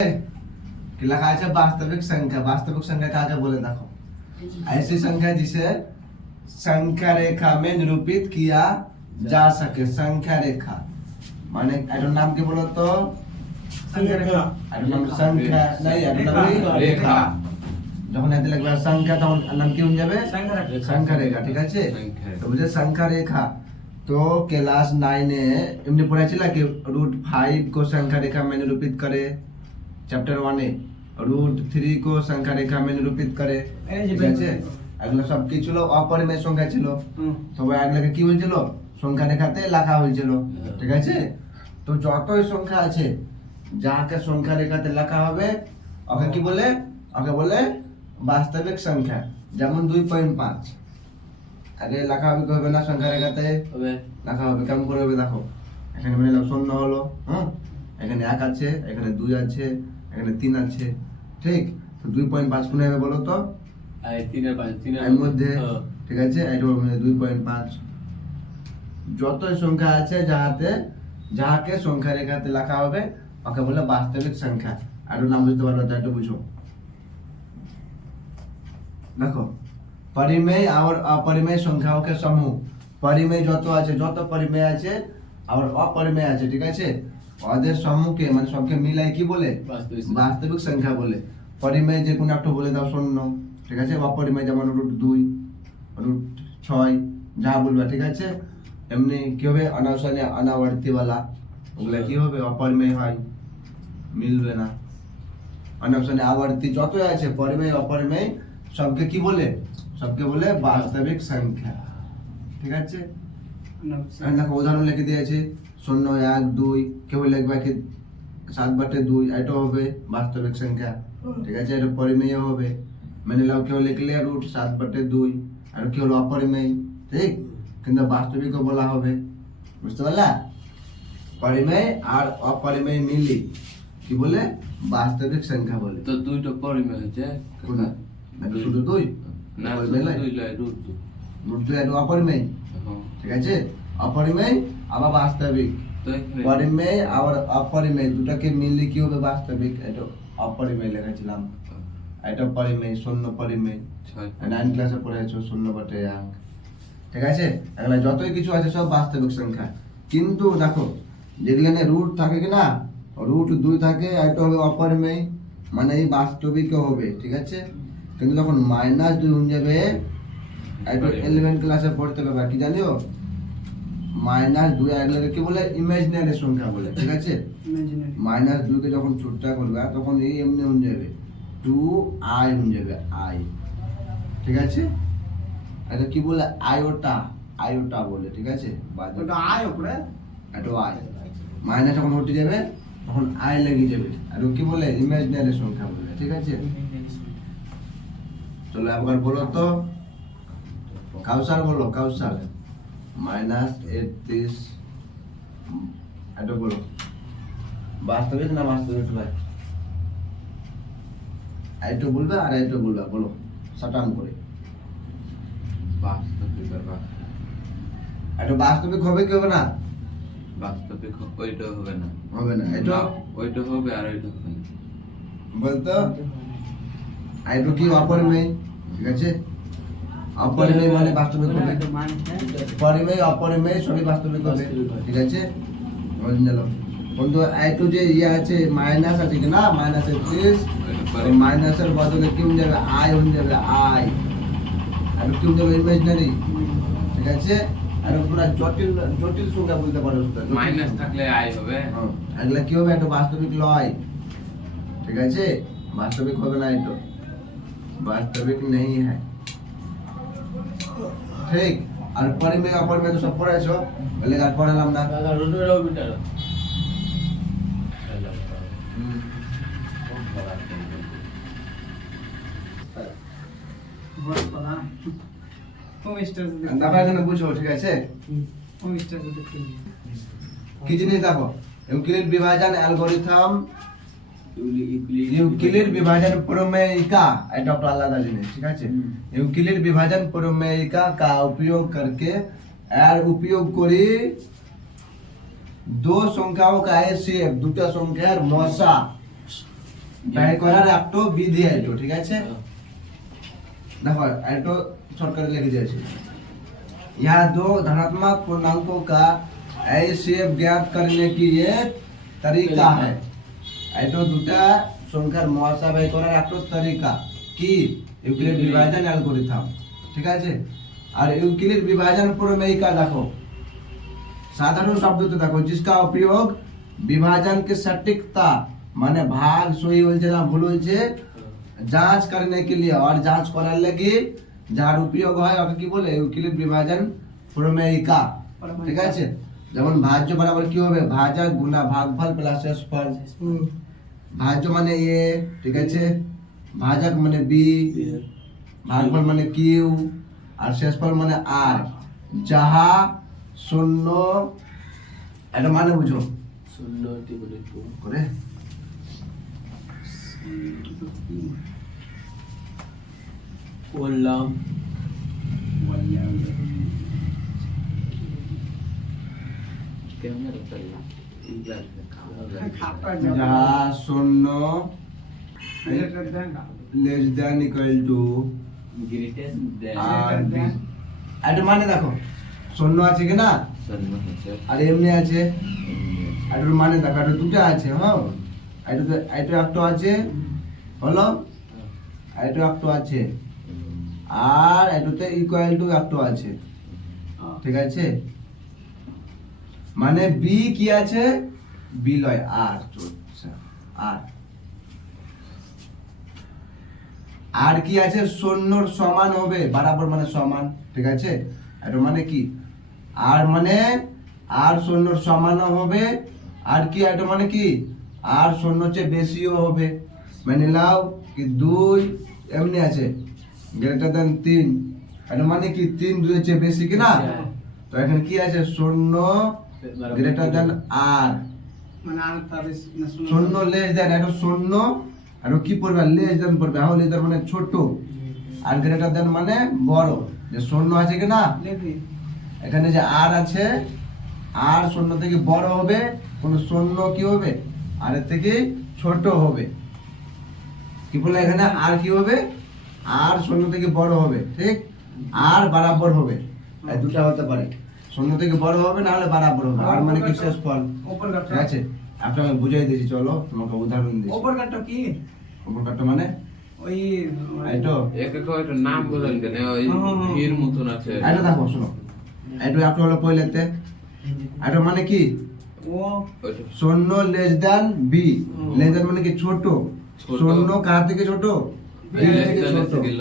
कि लिखा है वास्तविक संख्या काके बोले देखो ऐसी संख्या जिसे संख्या रेखा में निरूपित किया जा सके। संख्या रेखा माने एटो नाम के बोलो तो संख्या एटो नाम संख्या नहीं एटो नाम रेखा যখন এতে লিখবে সংখ্যা তখন নাম কি হয়ে যাবে সংখ্যা রেখা। ঠিক আছে, তো বুঝে সংখ্যা रेखा तो क्लास 9 এ এমনি পড়াইছিল কি √5 को संख्या रेखा में निरूपित करे। चैप्टर 1 এ √3 को संख्या रेखा में निरूपित करे। ঠিক আছে, এগুলো সব কি ছিল অপরিমেয় সংখ্যা ছিল। তো এগুলোকে কি বলছিল সংখ্যা রেখাতে লেখা হয়েছিল। ঠিক আছে, তো যতই সংখ্যা আছে যাকে সংখ্যা রেখাতে লেখা হবে ওকে কি বলে ওকে বলে বাস্তবিক সংখ্যা। যেমন 2.5 আগে লেখা হবে কি হবে না সংখ্যা রেখাতে হবে লেখা হবে। কেমন করে হবে দেখো, এখানে মানে শূন্য হলো, এখানে 1 আছে, এখানে 2 আছে, এখানে 3 আছে। ঠিক, তো 2.5 কোন হবে বলো তো এই 3 এর 5 এর মধ্যে। ঠিক আছে, এটা মানে 2.5 যতই সংখ্যা আছে যাকে সংখ্যা রেখাতে লেখা হবে ওকে বলে বাস্তবিক সংখ্যা। আর নাম বুঝতে পারবে তো একটু বুঝো। দেখো परिमेय और अपरिमेय संख्याओं के समूह, परिमेय যত আছে যত परिमेय আছে আর অপরিমেয় আছে। ঠিক আছে, ওদের সমূহকে মানে সবকে মিলাই কি বলে বাস্তবিক সংখ্যা বলে। परिमेय যে কোন একটা বলে দাও 0। ঠিক আছে, অপরিমেয় যেমন √2 √6 যা বলবা। ঠিক আছে, এমনি কি হবে অনাবসানে অনাবর্তী वाला ওগুলা কি হবে অপরিমেয় হয়, মিলবে না। অনাবসানে আবর্তী যত আছে परिमेय অপরিমেয় सबके की बोले सबके बोले वास्तविक संख्या। ठीक আছে, দেখো উদাহরণ লিখে দিয়েছে 0 1 2 কেউ লিখবে কি 7/2 এটা হবে বাস্তবিক সংখ্যা। ঠিক আছে, এটা পরিমেয় হবে। মানে লাও কেউ লিখলে √7/2 আর কি হলো অপরিমেয়। ঠিক, কিন্তু বাস্তবিক বলা হবে। বুঝতে পারলা, পরিমেয় আর অপরিমেয় মিলি কি বলে বাস্তবিক সংখ্যা বলে। তো দুইটা পরিমেয় হচ্ছে কোন শুধু 2 না পরিমেয় নয়, দুই লাই √2 এটা অপরিমেয়। ঠিক আছে, অপরিমেয় আবার বাস্তবিক। তো এখানে পরিমেয় আর অপরিমেয় দুটাকে মিললে কি হবে বাস্তবিক। এটা অপরিমেয় লিখেছিলাম, এটা পরিমেয় 0 পরিমেয় 9 ক্লাসে পড়েছো 0/1। ঠিক আছে, এগুলা যতই কিছু আছে সব বাস্তবিক সংখ্যা। কিন্তু দেখো যেখানে রুট থাকে কি না √2 থাকে এটা হবে অপরিমেয়, মানে এই বাস্তবিক হবে। ঠিক আছে, কিন্তু যখন -2 হয়ে যাবে এটা 11 ক্লাসে পড়তে পারবে কি জানিও -2 এগুলোকে কি বলে ইমাজিনারি সংখ্যা বলে। ঠিক আছে, -2 কে যখন ছোটটা করবে তখন এই এমনি হয়ে যাবে 2i হয়ে যাবে i। ঠিক আছে, এটা কি বলে আয়োটা বলে। ঠিক আছে, ওটা আয় উপরে এটা i মাইনাস যখন উঠে যাবে তখন i লেগে যাবে আর কি বলে ইমাজিনারি সংখ্যা বলে। ঠিক আছে, চলো একবার বলো তো কাউসার বলো কাউসার -38 এটা বলো বাস্তবিক না বাস্তবিক ভাই এইটা বলবে আর এইটা বলবে বলো শটান করে। বাস্তবিক এটা বাস্তবিক হবে কি হবে না বাস্তবিক ওইটা হবে না হবে না এটা ওইটা হবে আর ওইটা হবে না বলতো এইটা কি অপরিমেয়। ঠিক আছে, অপরিমেয় মানে বাস্তবিক হবে, পরিমেয় অপরিমেয় সবই বাস্তবিক হবে। ঠিক আছে, বুঝে গেল। কিন্তু এইটা যে ইয়া আছে মাইনাস আছে কি না -31 মাইনাসের বদলে কি হয়ে যাবে আই হয়ে যাবে আই আর কি হয়ে যাবে ইমাজিনারি। ঠিক আছে, আর পুরো জটিল সংখ্যা বলতে পারো মাইনাস থাকলে আই হবে। এগুলা কি হবে এটা বাস্তবিক লয়। ঠিক আছে, বাস্তবিক হবে না, এটা वास्तविक नहीं है। ठीक, और परिमेय अपरिमेय तो सब पढ़ाइছো বলে আর পড়ালাম না। দেখো এখানে বুঝো। ঠিক আছে, কি জিনিস দেখো ইউক্লিড বিভাজন অ্যালগরিথম ইউক্লিড বিভাজন প্রমেয়িকা এটা একটা আলাদা জিনিস। ঠিক আছে, ইউক্লিড বিভাজন প্রমেয়িকা का उपयोग करके এর उपयोग করি दो সংখ্যাও का एचसीएफ দুটো সংখ্যার মসা ব্যয় করার একটো বিধি আইটো, ঠিক আছে। देखो एटो शॉर्टकट लिख दिया है। यहाँ दो धनात्मक पूर्णांकों का ऐसे ज्ञात करने की ये तरीका है। एटो দুটা সংখ্যার মহাসা বাই করার একটা তরিকা কি ইউক্লিড বিভাজন অ্যালগরিদম, ঠিক আছে। আর ইউক্লিড বিভাজন প্রমেয়িকা দেখো, সাধারণ শব্দতে দেখো, जिसका उपयोग विभाजन की सटीकता माने भाग सही হয়েছে না ভুল হয়েছে जांच करने के लिए और जांच করার লাগি যার উপযোগ হয় ওকে কি বলে ইউক্লিড বিভাজন প্রমেয়িকা, ঠিক আছে। যেমন ভাজ্য বরাবর কি হবে ভাজক গুণা ভাগফল প্লাস শেষফল, ভাজ্য মানে এ, ঠিক আছে, ভাজক মানে বি, ভাগফল মানে কিউ আর শেষফল মানে আর। যাহা শূন্য এটা মানে বুঝো শূন্য করে বললাম কেমন করলাম ইবার খাওয়া যাহা শূন্য less than equal to greater আর বি। এটা মানে দেখো শূন্য আছে কি না শূন্য হচ্ছে আর এমনি আছে, এটার মানে দেখো এটা দুটো আছে, হ্যাঁ এটা একটা আছে হলো, এটা একটা আছে আর এটাতে ইকুয়াল টু একটা আছে, ঠিক আছে। মানে বি কি আছে বি লয় আর আর আর কি আছে শূন্যর সমান হবে বরাবর মানে সমান, ঠিক আছে। এটা মানে কি আর মানে আর শূন্যর সমানও হবে আর কি এটা মানে কি আর শূন্য চেয়ে বেশিও হবে। মানে লাও কি দুই এমনি আছে গ্রেটার দেন তিন, এটা মানে কি তিন দুইয়ের চেয়ে বেশি কি না, তো এখানে কি আছে শূন্য গ্রেটার দেন আর মানে আর তবে শূন্য লেস দেন, এটা শূন্য আর কি পড়বে লেস দেন পড়বে, হ্যাঁ লেস দেন মানে ছোট আর গ্রেটার দেন মানে বড়। যে শূন্য আছে কি না দেখি এখানে যে আর আছে আর শূন্য থেকে বড় হবে, কোন শূন্য কি হবে আর এর থেকে ছোট হবে, কি বলে এখানে আর কি হবে আর শূন্য থেকে বড় হবে, ঠিক আর বরাবর হবে, এই দুটো হতে পারে শূন্য থেকে বড় হবে না হলে বরাবর হবে। আর মানে কি শেষ ফল, উপর কাটটা ঠিক আছে। আপনাকে বুঝাই দিয়েছি, চলো তোমাকে উদাহরণ দিচ্ছি। উপর কাটটা কি উপর কাটটা মানে ওই এইটো এক এক একটা নাম বলেন কেন ওই ভিড় মতন আছে এটা দেখো শোনো, এইটো একটা হলো পয়লাতে, এটা মানে কি ও ওইটা শূন্য less than B, less than মানে কি ছোট, ছোট। শূন্য কার থেকে ছোট বি থেকে ছোট। গেল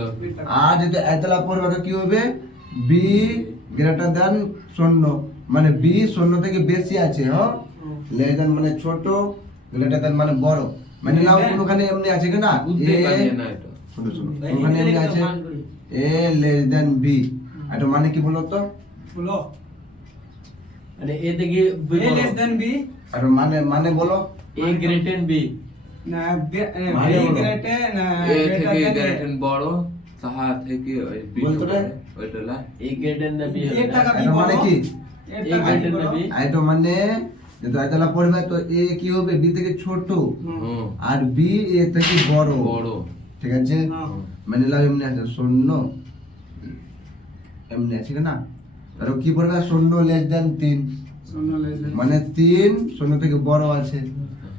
আর যদি এতলা পড়বে কি হবে বি গ্রেটার দেন শূন্য, মানে বি শূন্য থেকে বেশি আছে, হ্যাঁ লেস দেন মানে ছোট গ্রেটার দেন মানে বড়। মানে নাও কোনখানে এমনি আছে কি না বুঝতে এ পারি না এটা শোনো শোনো কোনখানে এমনি আছে এ লেস দেন বি, এটা মানে কি বলো তো বলো মানে এ থেকে a less than b এটা মানে মানে বলো এ গ্রেটার বি না b মানে বলো। greater না এ থেকে greater than গ্রেটার বড় তাহা থেকে ওই বলতো রে? ওইটালা এ গ্রেটার না বি এ টাকা এটা মানে কি এর a টাকা greater than b এটা মানে যদি এতলা পড়বে তো এ কি হবে বি থেকে ছোট হুম আর বি এ থেকে বড়, বড় ঠিক আছে। হ্যাঁ। মানে লাভ এমনি আছে শূন্য এমনি আছে কি না, আর কি পড়বে শূন্য লেস দেন তিন, শূন্য less than মানে তিন শূন্য থেকে বড় আছে,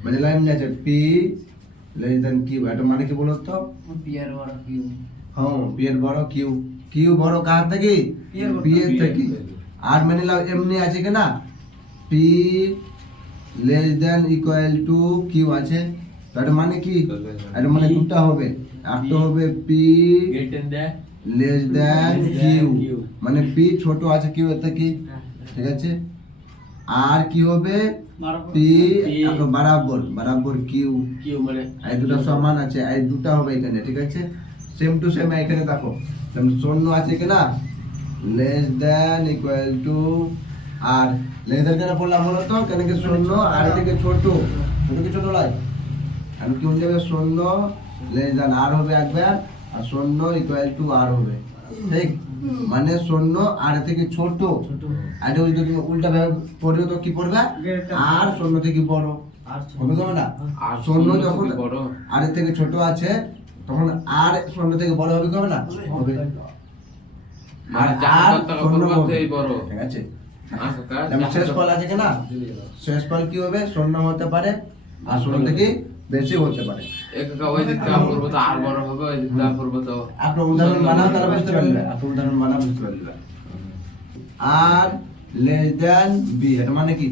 মানে লাভ এমনি আছে পি লেস দেন কিউ, এটা মানে কি বলো তো পিয়ার বড় কিউ হ্যাঁ পি এর বড় কিউ, কিউ বড় কার থেকে P এর বড়। পি এর থেকে। আর মানে লাভ এমনি আছে কি না P less than equal to Q আছে, তো এটা মানে কি এটা মানে দুটো হবে, একটা হবে P greater the less than Q, Q। মানে পি ছোট আছে কিউ এর থেকে, ঠিক আছে। আর কি হবে পি বরাবর বরাবর কিউ, কিউ মানে এই দুটো সমান আছে, এই দুটো হবে এখানে, ঠিক আছে। সেম টু সেম এখানে দেখো যেমন শূন্য আছে কি না লেস দেন ইকুয়াল টু আর লেস দেন কেন বললাম বলো তো কেন কি শূন্য আর থেকে ছোট, ছোট কি ছোট লাগে আমি কি হয়ে যাবে শূন্য লেস দেন আর হবে একবার আর শূন্য ইকুয়াল টু আর হবে, ঠিক। মানে শূন্য আর থেকে ছোট, আর যদি তুমি উল্টা ভাবে পড়বে তো কি পড়বে Greater। আর শূন্য থেকে বড়, হবে কি হবে না? আর শূন্য শূন্য যখন থেকে বড়। আর এর থেকে ছোট আছে তখন আর শূন্য থেকে বড় হবে কি হবে না? হবে। মানে আর যার আর টাকা শূন্য পরিবর্তে হবে। এই বড়। ঠিক আছে? হ্যাঁ কাকা, যেমন শেষ ফল আছে কি না? শেষ ফল কি হবে? শূন্য হতে পারে আর শূন্য থেকে বেশি হতে পারে। এ কাকা ওই দিক থেকে পরিবর্তে আর বড় হবে, ওই দিক থেকে পরিবর্তে আপনার উদাহরণ বানাও তাহলে বুঝতে পারবে। আপনার উদাহরণ বানাও বুঝতে পারবে। আর লেস দেন বি এটা মানে কি?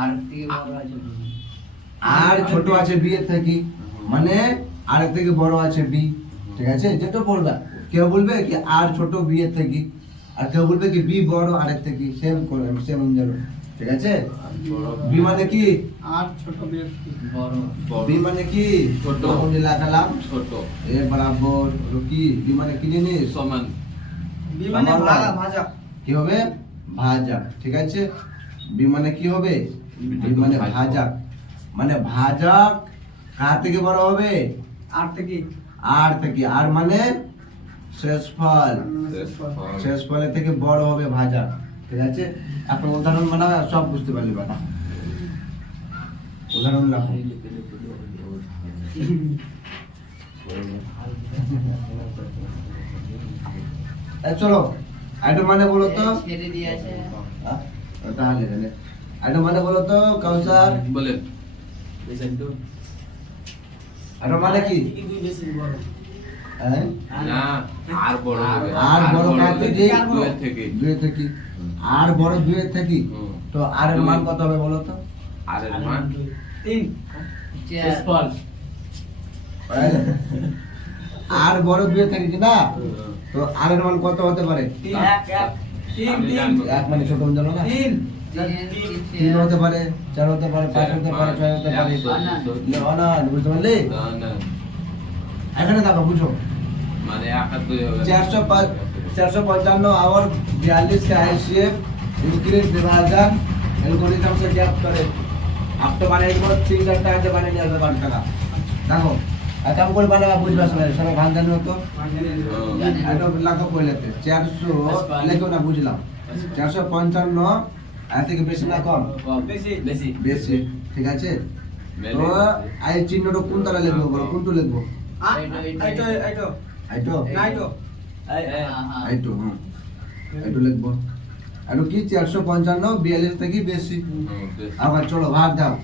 আর থেকে বড় আছে আর ছোট আছে বি এর থেকে, মানে আর এর থেকে বড় আছে বি। ঠিক আছে? যেটা বলবা কেউ বলবে কি আর ছোট বি এর থেকে, আর কেউ বলবে কি বি বড় আর এর থেকে। সেম সেম অনুযায়ী। ঠিক আছে? বি মানে কি? আর ছোট ব্যক্তি বড় বড়। বি মানে কি? ছোট। তখন লাগালাম ছোট এ বরাবর হলো কি? বি মানে কি জিনিস? সমান। বি মানে সমান। ভাজা কি হবে? ভাজক। ঠিক আছে? বি মানে কি হবে? বি মানে ভাজক। মানে ভাজক কার থেকে বড় হবে? আর থেকে আর থেকে। আর মানে শেষ ফল। শেষ ফল। শেষ ফলের থেকে বড় হবে ভাজক। ঠিক আছে? আপনার উদাহরণ বানাবে সব বুঝতে পারলি বানা। উদাহরণ রাখো। চলো আইটেম মানে বলো তো। ছেড়ে দিয়েছে আহ, তাহলে তাহলে আইটেম মানে বলো তো কাউসার। বলেন। আইটেম মানে কি? হ্যাঁ? না, আর বড় হবে। আর বড় কার থেকে? দুয়ের থেকে। দুই থেকে। আর বড় দুইয়ের থেকে। হুম। তো আর এর মান কত হবে বলো তো? আর এর মান 3 শেষ ফল আর বড় দুইয়ের থেকে কি না? তো আর এর মান কত হতে পারে? 3 আমি 3 জানবো। এক মানে ছোট জানো না? 3 তিন হতে পারে, চার হতে পারে, পাঁচ হতে পারে, ছয় হতে পারে। না বুঝতে পারলি? না, না, এখানে দেখো বুঝো। মানে এক আর দুই হবে। 455 और 42 का हैसियत इंक्रीज विभाजन एल्गोरिथम से ज्ञात करें। आप तो माने एक बार 3 घंटा আছে মানে নিয়ে আসবে 5 টাকা। দেখো কাম করে বানাবা বুঝবা সবাই ভাগ জানো তো। এটা লাখো কইলেতে 400 লেখো না বুঝলাম। 455 এর থেকে বেশি না কম? বেশি বেশি বেশি। ঠিক আছে? তো আই চিহ্নটা কোন তারা লিখবো বলো, কোনটা লিখবো? আইটো আইটো নাইটো আইটো হ্যাঁ আইটো লিখবো। আইটো কি 455 42 থেকে বেশি। আবার চলো ভাগ দাও।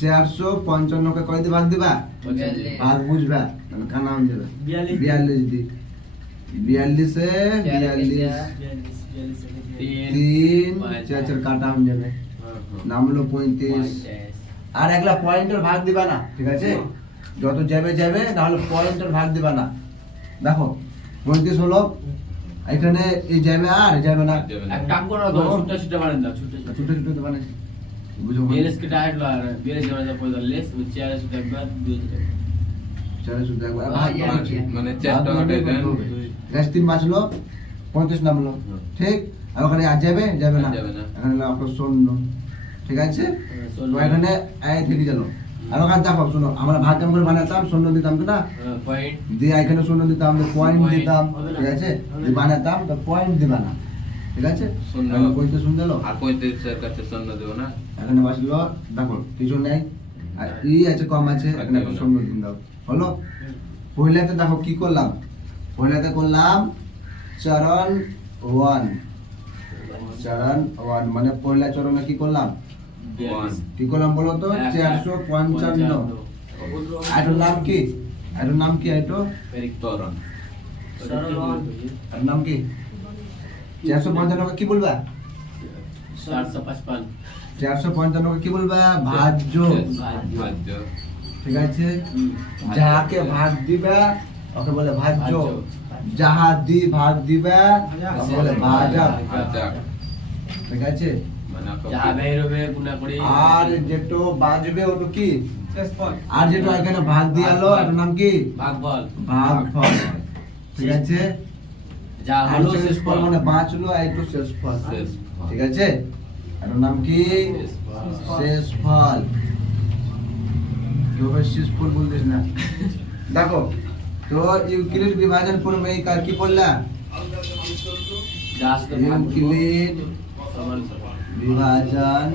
455 কে কয় দিয়ে ভাগ দিবা? ভাগ বুঝবা মানে কানা হয়ে যাবে। 42 দি 42 এ 42 3 4 4 কাটা হয়ে যাবে। নাম হলো 35। আর একলা পয়েন্টের ভাগ দিবা না। ঠিক আছে? যত যাবে যাবে না হলে পয়েন্টের ভাগ দিবা না। দেখো 35 হলো এখানে এই যাবে আর যাবে না। এক কাম করো তো ছোট ছোট বানান দাও ছোট ছোট ছোট ছোট দেবা না। বুঝো বিএলএস के डायरेक्ट ला रहा है बिएलएस जरा जा पड़ता लेस वो 400 के बाद 200 চারে শুধু একবার ভাগ করছি। মানে 4 টাকাটা দেন। গ্যাস 3 বাঁচলো 35 নামলো। ঠিক? আর ওখানে আর যাবে যাবে না। যাবে না। এখানে হলো আপনার শূন্য। ঠিক আছে? তো এখানে এই থেকে গেল। আর ওখানে দেখো শুনো আমরা ভাগ কেমন করে বানাতাম, শূন্য দিতাম তো না? पॉइंट দিয়ে এখানে শূন্য দিতাম, পয়েন্ট Point দিতাম। হবে না। ঠিক আছে? দিয়ে বানাতাম তো পয়েন্ট দিবা না। ঠিক আছে? শূন্য। এখানে কইতে শুন দিলো। আর 35 এর কাছে শূন্য দেবো না। এখানে বাঁচলো দেখো কিছু নেই। আর ই আছে কম আছে, এখানে একটা শূন্য দিন দাও। হলো? পহিলাতে দেখো কি করলাম? পহিলাতে করলাম চরণ 1। চরণ 1 মানে পহিলা চরণে কি করলাম? কি করলাম বলো তো? 455। আইটোর নাম কি? আইটোর নাম কি আইটো? তরণ। আর নাম কি? 455 কে কি বলবা? 455 455 কে কি বলবা? ভাজ্য। ভাজ্য। ঠিক আছে? যাহাকে ভাগ দিবা ওকে বলে ভাজ্য। যাহা দি ভাগ দিবা ওকে বলে ভাজক। ভাজক। ঠিক আছে? মানে যা বের হবে গুণা করে আর যেটো বাজবে ওটা কি? শেষ ফল আর যেটা এখানে ভাগ দিয়ালো এটার নাম কি? ভাগফল ভাগফল। ঠিক আছে? যা আর হলো শেষ ফল মানে বাঁচলো আর একটু শেষ ফল। শেষ ফল। ঠিক আছে? এটার নাম কি? শেষ ফল। কেউ শেষ ফল বলতিস না। দেখো তো ইউক্লিড বিভাজন প্রমেয় কার কি পড়লা? যা আসলে ইউক্লিড সমান সমান বিভাজন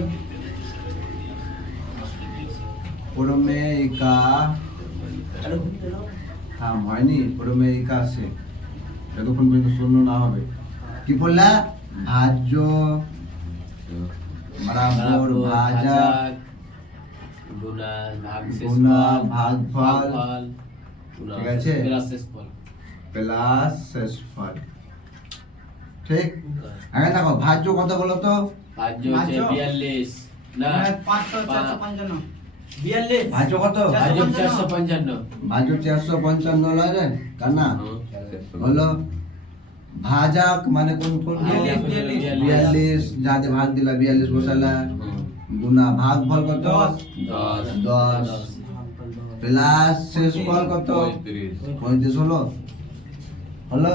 প্রমেয়িকা হয়নি, প্রমেয়িকা আছে যতক্ষণ পর্যন্ত শূন্য না হবে। কি বললা? ভাজ্য বরাবর ভাজক গুণা গুণা ভাগফল গুণা ঠিক আছে? প্লাস শেষফল। প্লাস শেষফল। ঠিক? এখন দেখো ভাজ্য কত বলো তো? ভাজ্য হচ্ছে ভাজ্য। 42 না 500 455 42 ভাজ্য কত? ভাজ্য 455 ভাজ্য 455 লাগে কানা হলো ভাজক মানে কোন কোন 42 যাতে ভাগ দিলা 42 বসালা গুণা ভাগফল কত? 10 প্লাস শেষফল কত? 35 হলো হলো।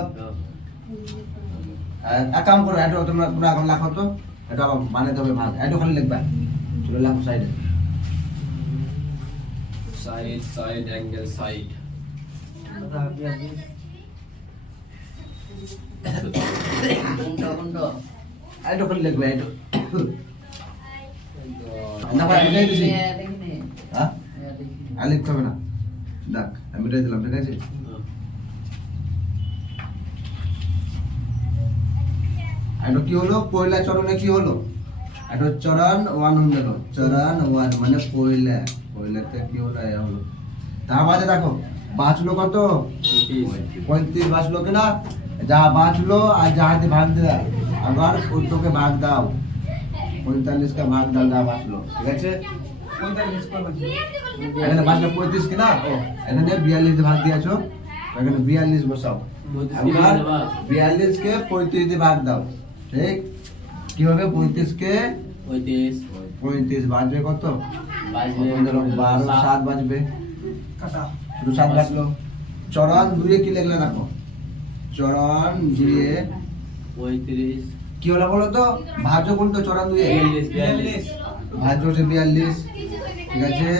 এক কাম করো, এটা তোমরা পুরো এখন লেখো তো, এটা আবার বানাতে হবে ভাগ, এটা খালি লিখবা, চলো লেখো সাইডে। সাইড অ্যাঙ্গেল সাইড এটা খালি লিখবা, এটা না ভাই আমি লিখে দিছি। হ্যাঁ আর লিখতে হবে না, দেখ আমি লিখে দিলাম, ঠিক আছে? এটা কি হলো? পয়লা চরণে কি হলো? এটা চরণ 1 হয়ে গেল, চরণ 1 মানে পয়লাতে কি হলো? এ হলো। তার বাদে দেখো বাঁচলো কত? 35 বাঁচলো কিনা? যা বাঁচলো আর যাহাতে ভাগ দেয় আবার ওইটাকে ভাগ দাও, 45 কা ভাগ দাও যা বাঁচলো, ঠিক আছে? 45 করবেন। এখানে বাঁচলো 35 কিনা, এখানে 42 দিয়ে ভাগ দিয়েছো, এখানে 42 বসাও। আবার 42 কে 35 দিয়ে ভাগ দাও, ঠিক? কি হবে? 35 কে 35 বাজবে কত? বাজবে 12 7 বাজবে, কাটা শুধু 7 বাজলো। চরণ 2 এ কি লিখলে দেখো? চরণ 2 এ 35 কি হলো বলো তো? ভাজ্য কোনটা? চরণ 2 এ 42 ভাজ্য হচ্ছে 42, ঠিক আছে?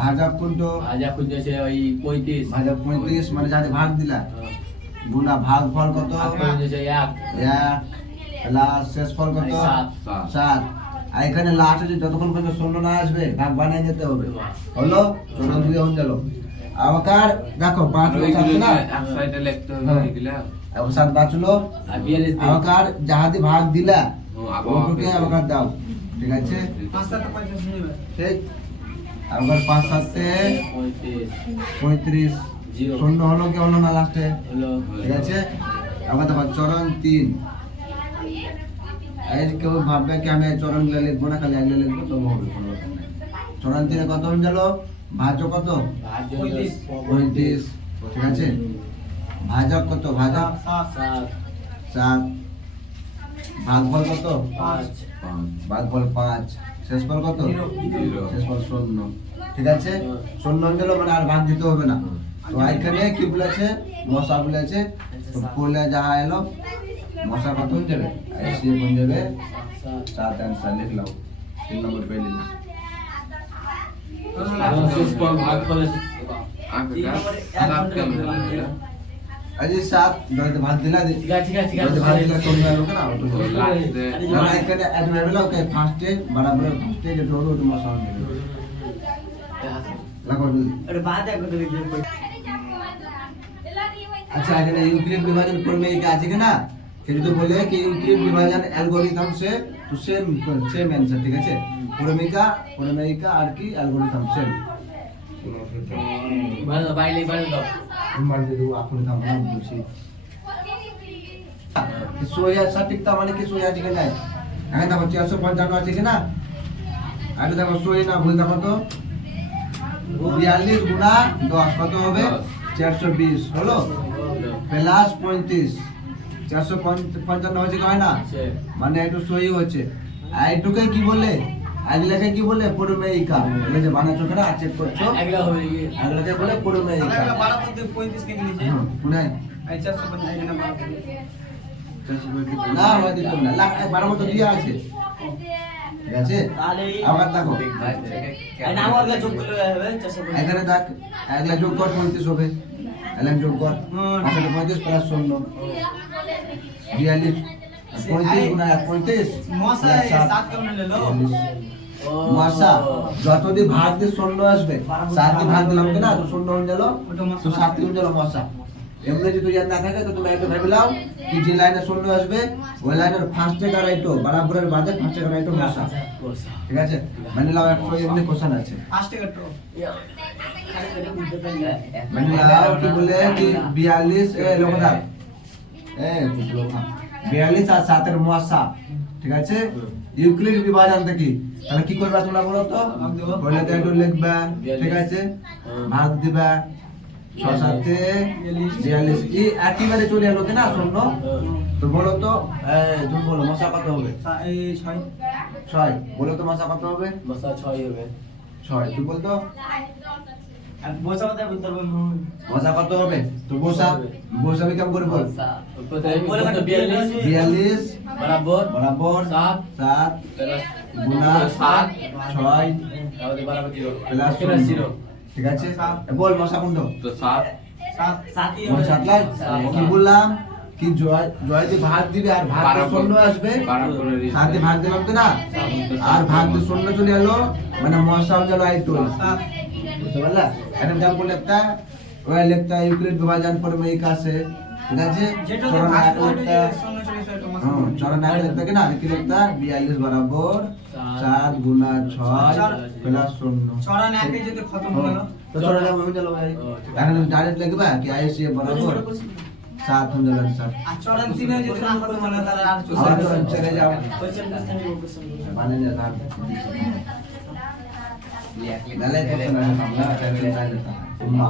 ভাজক কোনটা? ভাজা খুঁজেছে ওই 35 ভাজক 35 মানে যাতে ভাগ দিলা, গুণা ভাগফল কত? খুঁজেছে 1 1 প্লাস শেষফল কত? 7। আর এখানে লাস্টে যে যতক্ষণ পর্যন্ত শূন্য না আসবে ভাগ বানিয়ে যেতে হবে, হলো? চরণ 2 হয়ে গেল। আবার দেখো 5 বাঁচলো না, এক সাইডে লিখতে হবে হ্যাঁ। এগুলা। আবার 7 বাঁচলো, আর 42 আবার যাহাতে ভাগ দিলা আবার ওটুকে আবার দাও, ঠিক আছে? 5 7 45 নেবে। ঠিক? আবার 5 7 35 জিরো শূন্য হলো কি হলো না লাস্টে, হলো ঠিক আছে? আবার দেখো চরণ 3, এই কেউ ভাববে কি আমি চরণ গুলো লিখবো না, খালি এগুলো লিখবো তো হবে, কোনো ব্যাপার নাই। চরণ 3 কত হয়ে গেল? ভাজ্য কত? ভাজ্য 35, ঠিক আছে? ভাজক কত? ভাজক 7 7, ভাগফল কত? 5 ভাগফল 5, শেষফল কত? জিরো। শেষফল 0, ঠিক আছে? 0 হয়ে গেল মানে আর ভাগ দিতে হবে না। তো এখানে কি বলেছে? মশা বলেছে, তো পয়লা যাহা এলো মশা কত হয়ে যাবে? এসে বন যাবে 7 आंसर लिख लो, 3 नंबर पे लेना। শেষফল ভাগ করে अजी 7 যদি ভাগ দিলা দি, ঠিক আছে যদি ভাগ দিলা কম হয়ে গেল না ওটা ওই লাস্টে না এখানে এড হবে ওকে ফার্স্টে বরাবর ফার্স্টে যে ডোর ওটা মশা হবে লাগো জলদি। আরে বাদ এক করে দিও। अच्छा এখানে ইউক্লিড বিভাজন প্রমেয়িকা আছে কি না? সেটা তো বলে কি ইউক্লিড বিভাজন অ্যালগরিদম সে তো সেম आंसर, ঠিক আছে? প্রমেয়িকা আর কি অ্যালগরিদম সেম। বাইলে দাও মান দিয়ে দেবো আপনি দাম না বলছি। সোয়া সঠিকতা মানে কি সোয়া আছে কি না? হ্যাঁ দেখো 455 আছে কি না? আর দেখো সোয়া না ভুল দেখো তো 42 গুণা 10 কত হবে? 420 হলো প্লাস 35, 455 হচ্ছে কি হয় না? মানে একটু সহি হচ্ছে। আর এটুকে কি বলে? আগলাকে কি বলে? প্রমেয়িকা। এই যে বানাচ্ছো কেন চেক করছো? একলা হবে কি আগলাকে বলে প্রমেয়িকা। আলাদা 12 মধ্যে 35 কে নিচে শুনে এই 455 এখানে 12 না হয় দিতে হবে না, লাখ 12 মতো দিয়া আছে, ঠিক আছে? আবার দেখো আর নাম আর যোগ করলে হবে 455 এখানে দেখ আগলা যোগ কর 35 হবে, এলাম যোগ কর আসলে 35 প্লাস 0 42 35 গুণা 35 মশা 7 কেমন লে লো মশা যতদিন ভাগ দিয়ে শূন্য আসবে 7 দিয়ে ভাগ দিলাম তো না তো শূন্য হয়ে গেল তো 7 দিয়ে হয়ে গেল মশা এমনি যদি ইয়াদ না থাকে তো তুমি একটা ভেবে নাও কি যে লাইনে শূন্য আসবে ওই লাইনের ফার্স্টে গারাইটো বরাবরের বাদে ফার্স্টে গারাইটো মশা ঠিক আছে মানে লাও একটা এমনি কোশ্চেন আছে ফার্স্টে কাটো মানে লাও কি বলে কি 42 এ লোকদা চুপ লোক 42 আর 7 এর মশা ঠিক আছে ইউক্লিড বিভাজন থেকে তাহলে কি করবা তোমরা বলো তো পয়লা তো একটু লিখবা ঠিক আছে ভাগ দিবা 6 7 42 এই একেবারে চলে এলো কি না শূন্য তো বলো তো তুমি বলো মশা কত হবে এই 6 6 বলো তো মশা কত হবে মশা 6 হবে 6 তুই বল তো আর বসা কথা বলতে হবে মশা কত হবে তো বসা বসা আমি কেমন করে বল প্রথমে বলে কত 42 42 বরাবর বরাবর 7 প্লাস গুণা 7 6 তাহলে বরাবর 0 প্লাস প্লাস 0 0 ঠিক আছে বল মশা কোন তো তো 7 সাতই মশা সাতলাই কি বললাম কি জয় জয় দিয়ে ভাগ দিবে আর ভাগ দিয়ে শূন্য আসবে সাত দিয়ে ভাগ দিলাম তো না আর ভাগ দিয়ে শূন্য চলে এলো মানে মশা হয়ে গেল আইটো বুঝতে পারলা এখন যা বলে একটা ওই লিখতা ইউক্লিড বিভাজন पर में एक से ঠিক আছে যেটা চরণ ভাগ এক করে লিখতা শূন্য চলে সেটা মশা हाँ चरण एक लिखता के ना लिख लिखता 42 बराबर 7 गुना 6 प्लस 0 চরণ একে যদি খতম হলো तो चरण एक हो चलो भाई এখন ডাইরেক্ট লিখবা কি আইসি বরাবর 7 हो जाएगा 7 আর চরণ 3 যদি না খতম হলো তাহলে আর और तो चले जाओ কোশ্চেন কোশ্চেন माने जा था मैंने तो सुना था ना